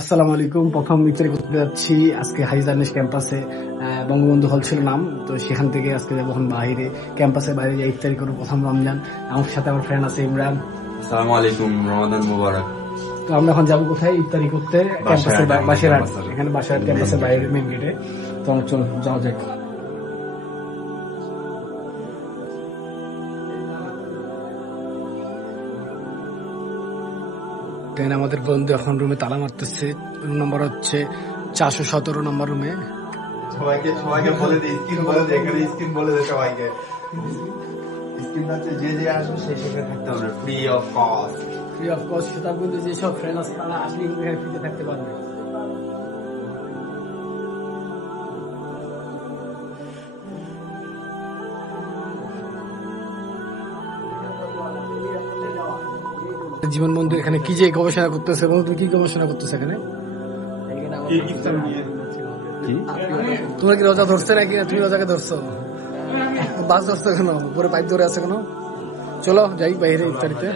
আসসালামু আলাইকুম। প্রথম ইফতারি করতে যাচ্ছি আজকে হাইজার্নিশ ক্যাম্পাসে। বঙ্গবন্ধু হল ছিল নাম, তো সেখান থেকে আজকে যাবো এখন বাইরে, ক্যাম্পাসের বাইরে যে ইফতারি করবো প্রথম রমজান। আমার সাথে আমার ফ্রেন্ড আছে ইমরান। আসসালামু আলাইকুম, রমাদান মুবারক। তো আমরা এখন যাবো কোথায় ইফতারি করতে? ক্যাম্পাসের বাসেরহাট, এখানে বাসেরহাট ক্যাম্পাসের বাইরে মেইন গেটে। তো চল যাওয়া যাক। আমাদের বন্ধু এখন রুমে তালা মারতেছে। রুম নম্বর হচ্ছে 417 নম্বর রুমে। সবাইকে বলে দে, স্কিম বলে দে, এখানে স্কিম বলে দে সবাইকে। স্কিম হচ্ছে যে আসবে সে সেখানে থাকতে হবে, free of cost. Free of cost. সেটা কিন্তু যেসব ফ্রেন্ড আছে তারা আসলে এখানে ফ্রিতে থাকতে পারবে। জীবন বন্ধু এখানে কি যে গবেষণা করতেছে? বন্ধু তুমি কি গবেষণা করতেছে এখানে? তোমার কি রোজা ধরছে নাকি? তুমি রোজাকে ধরছো? বাস ধরছো কেন? উপরে পাইপ ধরে আছে কেন? চলো যাই বাইরে ইফতারিতে।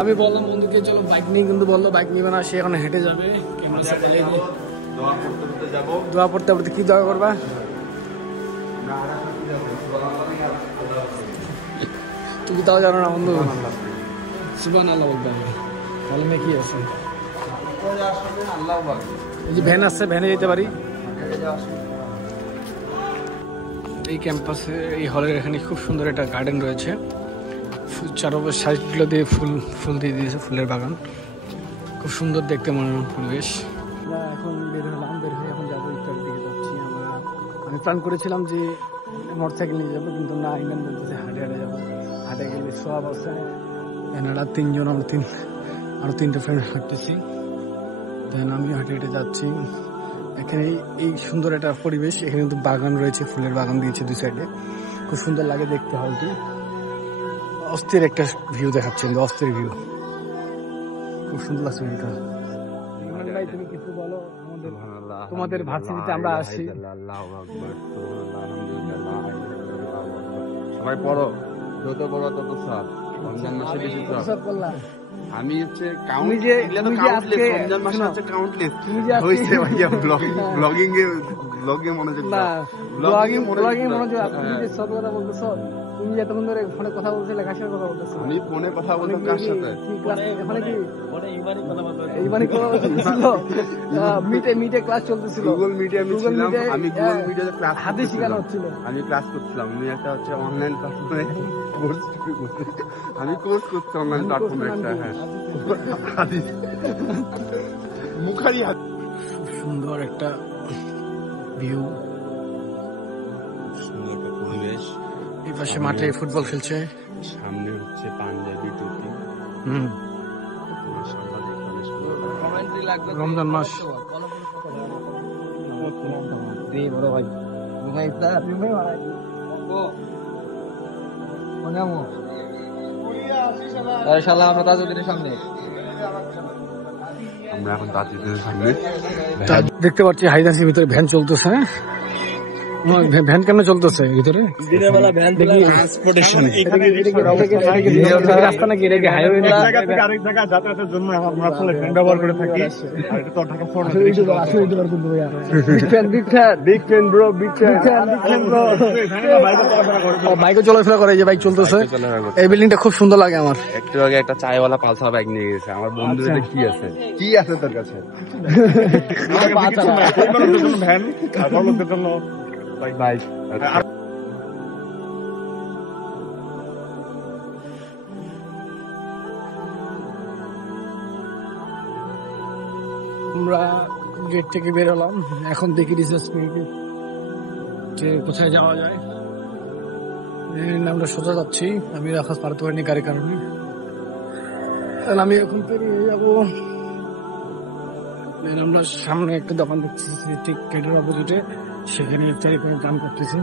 আমি বললাম বন্ধুকে চলো বাইক নিয়ে, কিন্তু বললো বাইক নিবে না, সে এখন হেঁটে যাবে। দোয়া পড়তে পড়তে কি দোয়া করবা? তুমি তাও জানো না বন্ধু? সুবহানাল্লাহ বলতে হবে। তাহলে কি আছে? এই যে ভ্যান আছে, ভ্যানে যেতে পারি। এই ক্যাম্পাসে, এই হলের এখানে খুব সুন্দর একটা গার্ডেন রয়েছে। চারপাশ সাইডগুলো দিয়ে ফুল দিয়ে দিয়েছে, ফুলের বাগান। খুব সুন্দর দেখতে, মনোরম পরিবেশ। আমরা এখন বের হলাম, বের হয়ে এখন যাবো ইফতারের দিকে যাচ্ছি। আমি প্ল্যান করেছিলাম যে মোটরসাইকেল নিয়ে যাবো, কিন্তু না, ইমরান বলতেছে হাটে যাবো। হাটে গেলে সব আছে। এনারা তিনজন, আরো তিনটে ফ্রেন্ড হাঁটতেছি। দেন আমি হেঁটে যাচ্ছি। এখানে এই সুন্দর একটা পরিবেশ, এখানে কিন্তু বাগান রয়েছে, ফুলের বাগান দিয়েছে দুই সাইডে। খুব সুন্দর লাগে দেখতে। হলটি অস্থির একটা ভিউ দেখাচ্ছে, অস্থির ভিউ। খুব সুন্দর লাগছে ভিউটা। ভাই তুমি কিছু বলো তোমাদের ভার্সিটিতে আমরা আসি। সবাই পড়ো, যত বড় তত সব। রমজান মাসে বেশি সব। আমি হচ্ছে রমজান মাসে হচ্ছে কাউন্টলেস হইছে ভাইয়া। ব্লগিং মনোযোগ দাও, ব্লগিং মনোযোগ। তুমি যে সব কথা বলতেছো, তুমি যে এতক্ষণ ধরে ফোনে কথা বলছিলে, কার সাথে কথা বলতেছো? আমি ফোনে কথা বলতাম কার সাথে? মিটে ক্লাস চলতেছিল, গুগল মিটে আমি ছিলাম। আমি গুগল মিটে ক্লাস হাতে শেখানো হচ্ছিল। আমি ক্লাস করছিলাম। আমি একটা হচ্ছে অনলাইন প্ল্যাটফর্মে আমি কোর্স করছি, অনলাইন প্ল্যাটফর্মে একটা। হ্যাঁ, মুখারি। সুন্দর একটা ভিউ, সুন্দর একটা পরিবেশ। এই পাশে মাঠে ফুটবল খেলছে, সামনে হচ্ছে পাঞ্জাবি টুপি। রমজান মাস। বড় ভাই আমরা তাজউদ্দিনের সামনে, আমরা এখন তাজউদ্দিনের সামনে দেখতে পাচ্ছি। হাইজার্সির ভিতরে ভ্যান চলতেছে। ভ্যান কেমন চলতেছে ভিতরে? দিনের বেলা ভ্যান ট্রান্সপোর্টেশন রাস্তা নাকি এটা হাইওয়ে না, জায়গা থেকে আরেক জায়গা যাতায়াতের জন্য আমরা আসলে ভ্যান ব্যবহার করে থাকি। আর এটা তো ঢাকা শহরে big fan bro, big fan bro. বাইকে চলাফেরা করে, যে বাইক চলতেছে। এই বিল্ডিংটা খুব সুন্দর লাগে আমার। একটু আগে একটা চায়ওয়ালা পালসার বাইক নিয়ে গেছে আমার বন্ধু। এটা কি আছে তোর কাছে? ভ্যান আর বড়দের জন্য বাইক। আমরা গেট থেকে বের হলাম, এখন দেখি রিসার্চ যে কোথায় যাওয়া যায়। আমরা সোজা যাচ্ছি। আমি রাখা পারতে পারিনি গাড়ির কারণে। আমি এখন পেরিয়ে যাবো। আমরা সামনে একটা দোকান দেখছি, ঠিক গেটের অপোজিটে, সেখানে ইফতারি করে কাম করতেছি।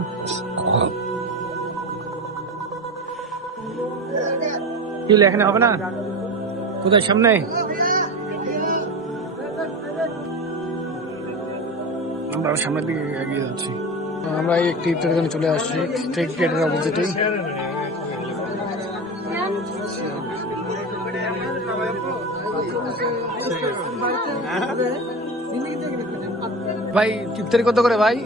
কি এখানে হবে না? কোথায়? সামনে। আমরা সামনের দিকে এগিয়ে যাচ্ছি। আমরা এই একটি ইফতারের জন্য চলে আসছি স্টেট গেটের অপোজিটেই। ভাই ইফতারি কত করে ভাই?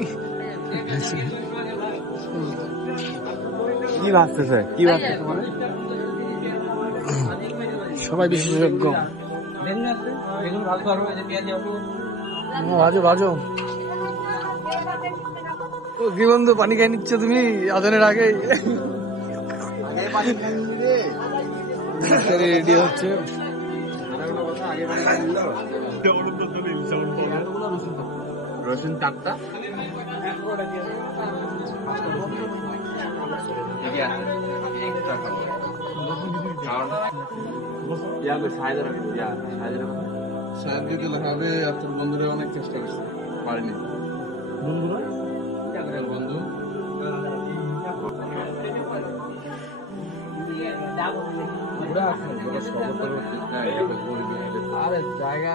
কি ভাবতেছে মানে? সবাই বিশেষজ্ঞ। ভাজো ভাজো। ও কি বন্ধু, পানি খাই নিচ্ছ তুমি আজানের আগে? রেডি হচ্ছে। রসুন টাটকা আপনার বন্ধুরা অনেক চেষ্টা করছে, পারেনি বন্ধু। আরে জায়গা